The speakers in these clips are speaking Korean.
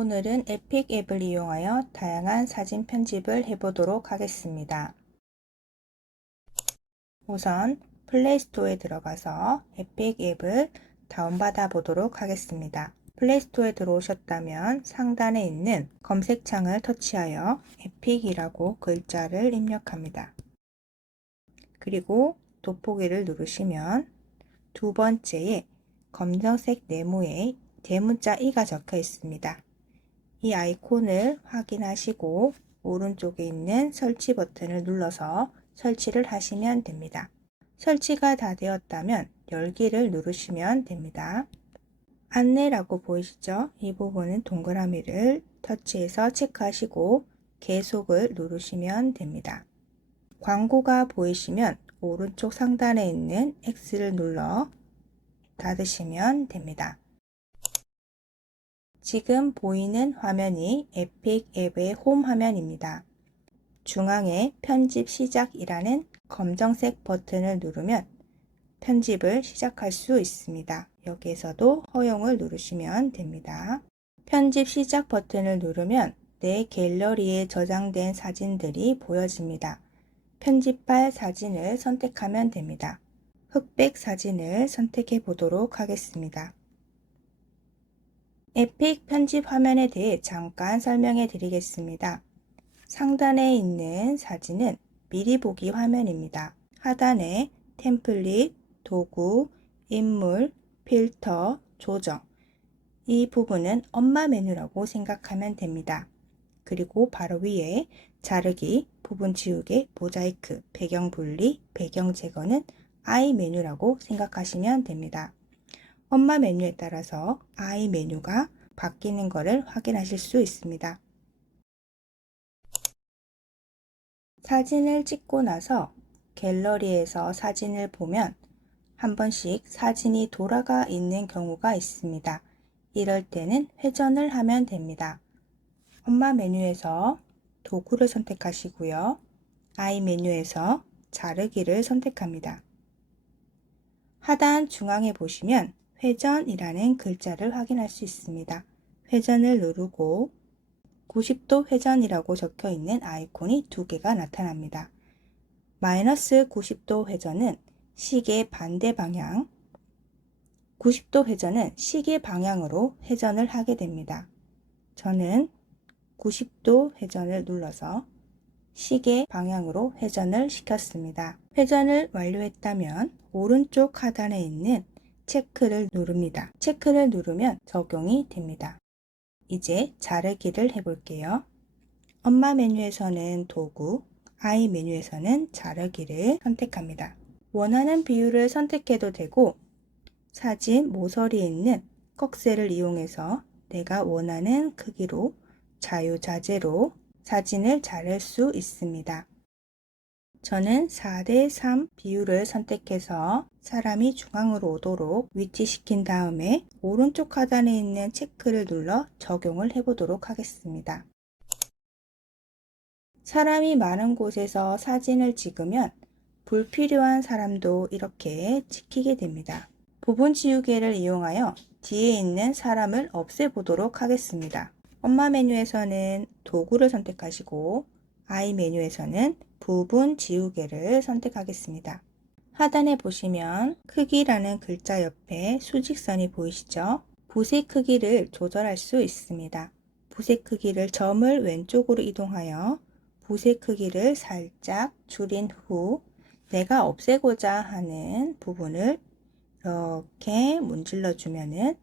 오늘은 에픽 앱을 이용하여 다양한 사진 편집을 해보도록 하겠습니다. 우선 플레이스토어에 들어가서 에픽 앱을 다운받아 보도록 하겠습니다. 플레이스토어에 들어오셨다면 상단에 있는 검색창을 터치하여 에픽이라고 글자를 입력합니다. 그리고 돋보기를 누르시면 두 번째에 검정색 네모에 대문자 E가 적혀 있습니다. 이 아이콘을 확인하시고 오른쪽에 있는 설치 버튼을 눌러서 설치를 하시면 됩니다. 설치가 다 되었다면 열기를 누르시면 됩니다. 안내라고 보이시죠? 이 부분은 동그라미를 터치해서 체크하시고 계속을 누르시면 됩니다. 광고가 보이시면 오른쪽 상단에 있는 X를 눌러 닫으시면 됩니다. 지금 보이는 화면이 에픽 앱의 홈 화면입니다. 중앙에 편집 시작이라는 검정색 버튼을 누르면 편집을 시작할 수 있습니다. 여기에서도 허용을 누르시면 됩니다. 편집 시작 버튼을 누르면 내 갤러리에 저장된 사진들이 보여집니다. 편집할 사진을 선택하면 됩니다. 흑백 사진을 선택해 보도록 하겠습니다. 에픽 편집 화면에 대해 잠깐 설명해 드리겠습니다. 상단에 있는 사진은 미리 보기 화면입니다. 하단에 템플릿, 도구, 인물, 필터, 조정 이 부분은 엄마 메뉴라고 생각하면 됩니다. 그리고 바로 위에 자르기, 부분 지우개, 모자이크, 배경 분리, 배경 제거는 I 메뉴라고 생각하시면 됩니다. 엄마 메뉴에 따라서 I 메뉴가 바뀌는 것을 확인하실 수 있습니다. 사진을 찍고 나서 갤러리에서 사진을 보면 한 번씩 사진이 돌아가 있는 경우가 있습니다. 이럴 때는 회전을 하면 됩니다. 엄마 메뉴에서 도구를 선택하시고요. I 메뉴에서 자르기를 선택합니다. 하단 중앙에 보시면 회전이라는 글자를 확인할 수 있습니다. 회전을 누르고 90도 회전이라고 적혀 있는 아이콘이 두 개가 나타납니다. 마이너스 90도 회전은 시계 반대 방향, 90도 회전은 시계 방향으로 회전을 하게 됩니다. 저는 90도 회전을 눌러서 시계 방향으로 회전을 시켰습니다. 회전을 완료했다면 오른쪽 하단에 있는 체크를 누릅니다. 체크를 누르면 적용이 됩니다. 이제 자르기를 해볼게요. 엄마 메뉴에서는 도구, I 메뉴에서는 자르기를 선택합니다. 원하는 비율을 선택해도 되고 사진 모서리에 있는 꺽쇠를 이용해서 내가 원하는 크기로 자유자재로 사진을 자를 수 있습니다. 저는 4:3 비율을 선택해서 사람이 중앙으로 오도록 위치시킨 다음에 오른쪽 하단에 있는 체크를 눌러 적용을 해보도록 하겠습니다. 사람이 많은 곳에서 사진을 찍으면 불필요한 사람도 이렇게 찍히게 됩니다. 부분 지우개를 이용하여 뒤에 있는 사람을 없애보도록 하겠습니다. 엄마 메뉴에서는 도구를 선택하시고 I 메뉴에서는 부분 지우개를 선택하겠습니다. 하단에 보시면 크기라는 글자 옆에 수직선이 보이시죠? 붓의 크기를 조절할 수 있습니다. 붓의 크기를 점을 왼쪽으로 이동하여 붓의 크기를 살짝 줄인 후 내가 없애고자 하는 부분을 이렇게 문질러 주면은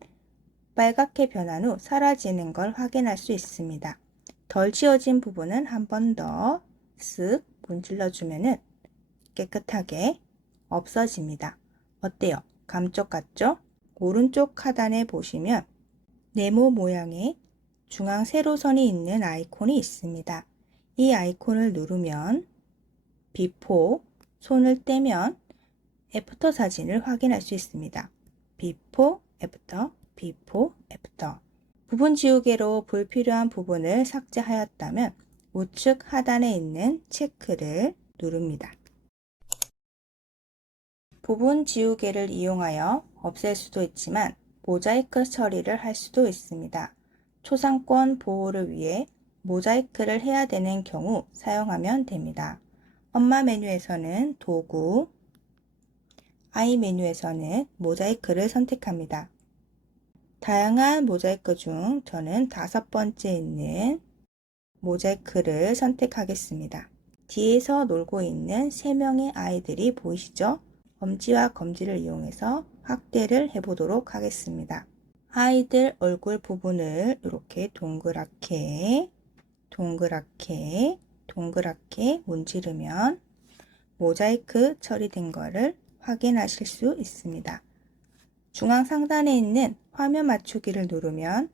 빨갛게 변한 후 사라지는 걸 확인할 수 있습니다. 덜 지워진 부분은 한 번 더 쓱 문질러 주면은 깨끗하게 없어집니다. 어때요? 감쪽 같죠? 오른쪽 하단에 보시면 네모 모양의 중앙 세로선이 있는 아이콘이 있습니다. 이 아이콘을 누르면 비포, 손을 떼면 애프터 사진을 확인할 수 있습니다. 비포, 애프터, 비포, 애프터. 부분 지우개로 불필요한 부분을 삭제하였다면 우측 하단에 있는 체크를 누릅니다. 부분 지우개를 이용하여 없앨 수도 있지만 모자이크 처리를 할 수도 있습니다. 초상권 보호를 위해 모자이크를 해야 되는 경우 사용하면 됩니다. 엄마 메뉴에서는 도구, 아이 메뉴에서는 모자이크를 선택합니다. 다양한 모자이크 중 저는 5번째 있는 모자이크를 선택하겠습니다. 뒤에서 놀고 있는 3명의 아이들이 보이시죠? 엄지와 검지를 이용해서 확대를 해보도록 하겠습니다. 아이들 얼굴 부분을 이렇게 동그랗게 문지르면 모자이크 처리된 것을 확인하실 수 있습니다. 중앙 상단에 있는 화면 맞추기를 누르면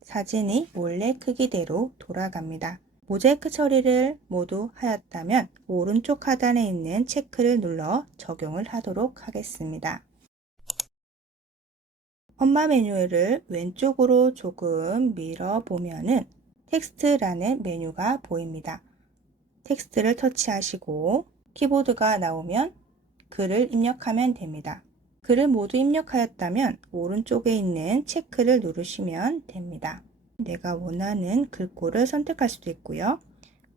사진이 원래 크기대로 돌아갑니다. 모자이크 처리를 모두 하였다면 오른쪽 하단에 있는 체크를 눌러 적용을 하도록 하겠습니다. 엄마 메뉴를 왼쪽으로 조금 밀어보면은 텍스트라는 메뉴가 보입니다. 텍스트를 터치하시고 키보드가 나오면 글을 입력하면 됩니다. 글을 모두 입력하였다면 오른쪽에 있는 체크를 누르시면 됩니다. 내가 원하는 글꼴을 선택할 수도 있고요.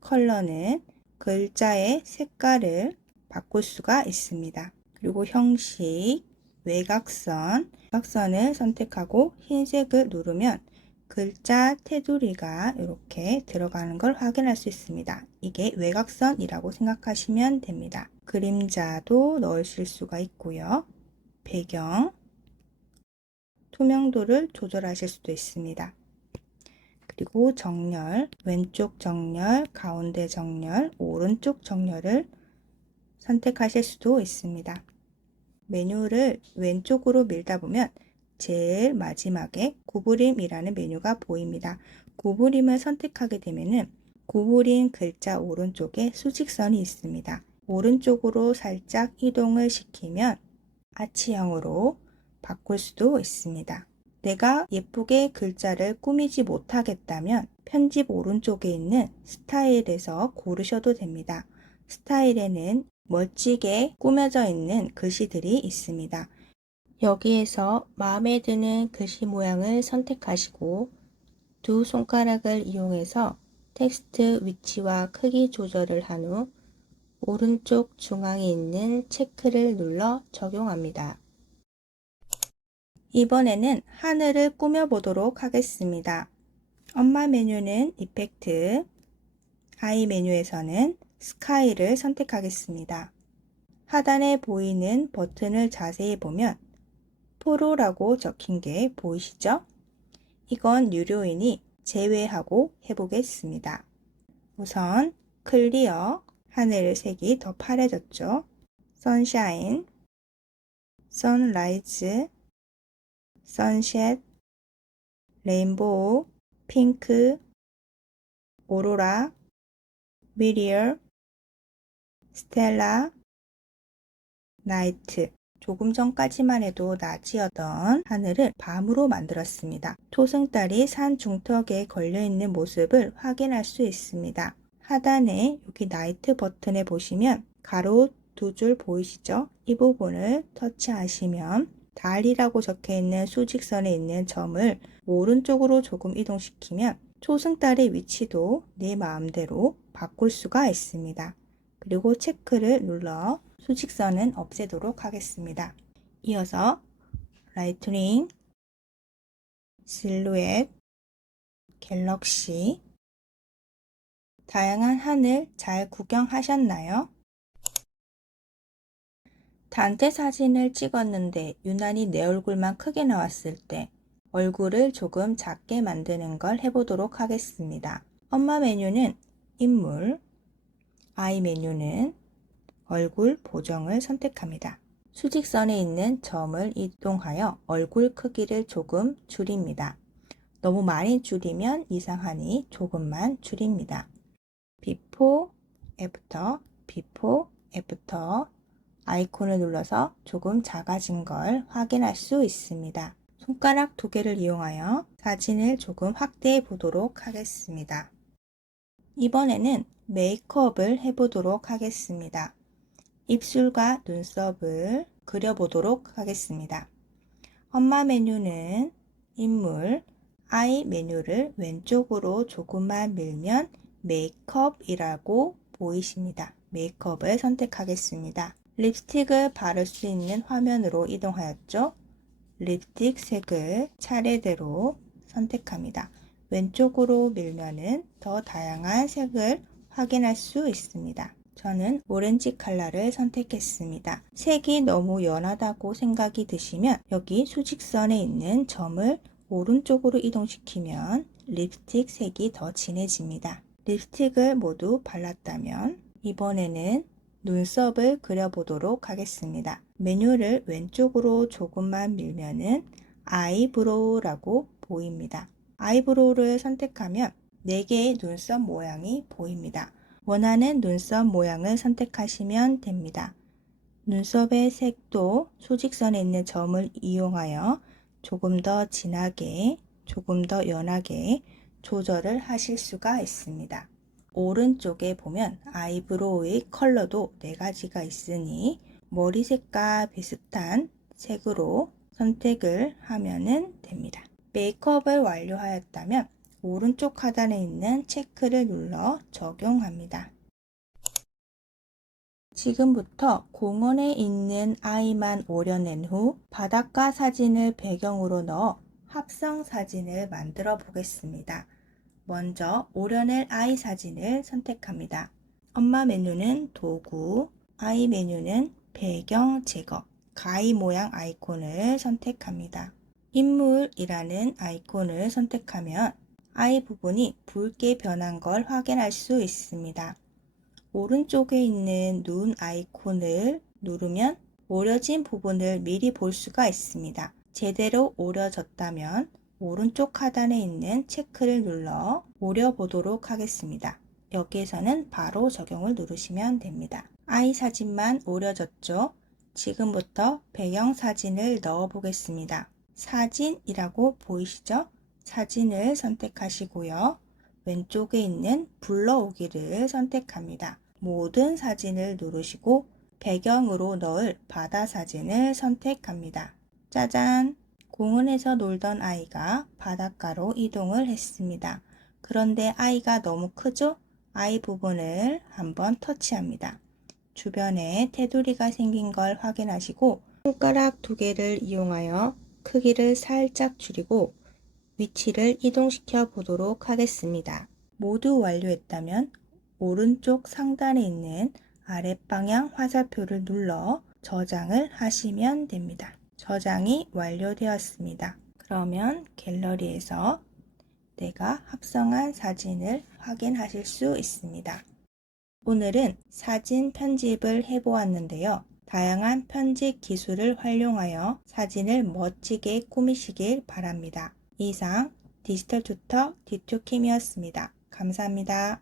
컬러는 글자의 색깔을 바꿀 수가 있습니다. 그리고 형식, 외곽선을 선택하고 흰색을 누르면 글자 테두리가 이렇게 들어가는 걸 확인할 수 있습니다. 이게 외곽선이라고 생각하시면 됩니다. 그림자도 넣으실 수가 있고요. 배경, 투명도를 조절하실 수도 있습니다. 그리고 정렬, 왼쪽 정렬, 가운데 정렬, 오른쪽 정렬을 선택하실 수도 있습니다. 메뉴를 왼쪽으로 밀다 보면 제일 마지막에 구부림이라는 메뉴가 보입니다. 구부림을 선택하게 되면은 구부린 글자 오른쪽에 수직선이 있습니다. 오른쪽으로 살짝 이동을 시키면 아치형으로 바꿀 수도 있습니다. 내가 예쁘게 글자를 꾸미지 못하겠다면 편집 오른쪽에 있는 스타일에서 고르셔도 됩니다. 스타일에는 멋지게 꾸며져 있는 글씨들이 있습니다. 여기에서 마음에 드는 글씨 모양을 선택하시고 두 손가락을 이용해서 텍스트 위치와 크기 조절을 한 후 오른쪽 중앙에 있는 체크를 눌러 적용합니다. 이번에는 하늘을 꾸며보도록 하겠습니다. 엄마 메뉴는 이펙트, 아이 메뉴에서는 스카이를 선택하겠습니다. 하단에 보이는 버튼을 자세히 보면 프로라고 적힌 게 보이시죠? 이건 유료이니 제외하고 해보겠습니다. 우선 클리어, 하늘의 색이 더 파래졌죠? 선샤인, 선라이즈, 선셋, 레인보우, 핑크, 오로라, 미리얼, 스텔라, 나이트. 조금 전까지만 해도 낮이었던 하늘을 밤으로 만들었습니다. 토승달이 산 중턱에 걸려있는 모습을 확인할 수 있습니다. 하단에 여기 나이트 버튼에 보시면 가로 2줄 보이시죠? 이 부분을 터치하시면 달이라고 적혀있는 수직선에 있는 점을 오른쪽으로 조금 이동시키면 초승달의 위치도 내 마음대로 바꿀 수가 있습니다. 그리고 체크를 눌러 수직선은 없애도록 하겠습니다. 이어서 라이트닝, 실루엣, 갤럭시, 다양한 하늘 잘 구경하셨나요? 단체 사진을 찍었는데 유난히 내 얼굴만 크게 나왔을 때 얼굴을 조금 작게 만드는 걸 해보도록 하겠습니다. 엄마 메뉴는 인물, 아이 메뉴는 얼굴 보정을 선택합니다. 수직선에 있는 점을 이동하여 얼굴 크기를 조금 줄입니다. 너무 많이 줄이면 이상하니 조금만 줄입니다. 비포, 애프터, 비포, 애프터 아이콘을 눌러서 조금 작아진 걸 확인할 수 있습니다. 손가락 2개를 이용하여 사진을 조금 확대해 보도록 하겠습니다. 이번에는 메이크업을 해보도록 하겠습니다. 입술과 눈썹을 그려보도록 하겠습니다. 엄마 메뉴는 인물, I 메뉴를 왼쪽으로 조금만 밀면 메이크업이라고 보이십니다. 메이크업을 선택하겠습니다. 립스틱을 바를 수 있는 화면으로 이동하였죠. 립스틱 색을 차례대로 선택합니다. 왼쪽으로 밀면은 더 다양한 색을 확인할 수 있습니다. 저는 오렌지 컬러를 선택했습니다. 색이 너무 연하다고 생각이 드시면 여기 수직선에 있는 점을 오른쪽으로 이동시키면 립스틱 색이 더 진해집니다. 립스틱을 모두 발랐다면 이번에는 눈썹을 그려보도록 하겠습니다. 메뉴를 왼쪽으로 조금만 밀면은 아이브로우라고 보입니다. 아이브로우를 선택하면 4개의 눈썹 모양이 보입니다. 원하는 눈썹 모양을 선택하시면 됩니다. 눈썹의 색도 수직선에 있는 점을 이용하여 조금 더 진하게, 조금 더 연하게 조절을 하실 수가 있습니다. 오른쪽에 보면 아이브로우의 컬러도 4가지가 있으니 머리색과 비슷한 색으로 선택을 하면 됩니다. 메이크업을 완료하였다면 오른쪽 하단에 있는 체크를 눌러 적용합니다. 지금부터 공원에 있는 아이만 오려낸 후 바닷가 사진을 배경으로 넣어 합성 사진을 만들어 보겠습니다. 먼저 오려낼 아이 사진을 선택합니다. 엄마 메뉴는 도구, 아이 메뉴는 배경 제거, 가위 모양 아이콘을 선택합니다. 인물이라는 아이콘을 선택하면 아이 부분이 붉게 변한 걸 확인할 수 있습니다. 오른쪽에 있는 눈 아이콘을 누르면 오려진 부분을 미리 볼 수가 있습니다. 제대로 오려졌다면 오른쪽 하단에 있는 체크를 눌러 오려보도록 하겠습니다. 여기에서는 바로 적용을 누르시면 됩니다. 아이 사진만 오려졌죠? 지금부터 배경 사진을 넣어 보겠습니다. 사진이라고 보이시죠? 사진을 선택하시고요. 왼쪽에 있는 불러오기를 선택합니다. 모든 사진을 누르시고 배경으로 넣을 바다 사진을 선택합니다. 짜잔! 공원에서 놀던 아이가 바닷가로 이동을 했습니다. 그런데 아이가 너무 크죠? 아이 부분을 한번 터치합니다. 주변에 테두리가 생긴 걸 확인하시고 손가락 2개를 이용하여 크기를 살짝 줄이고 위치를 이동시켜 보도록 하겠습니다. 모두 완료했다면 오른쪽 상단에 있는 아랫방향 화살표를 눌러 저장을 하시면 됩니다. 저장이 완료되었습니다. 그러면 갤러리에서 내가 합성한 사진을 확인하실 수 있습니다. 오늘은 사진 편집을 해보았는데요. 다양한 편집 기술을 활용하여 사진을 멋지게 꾸미시길 바랍니다. 이상 디지털 튜터 디투킴이었습니다. 감사합니다.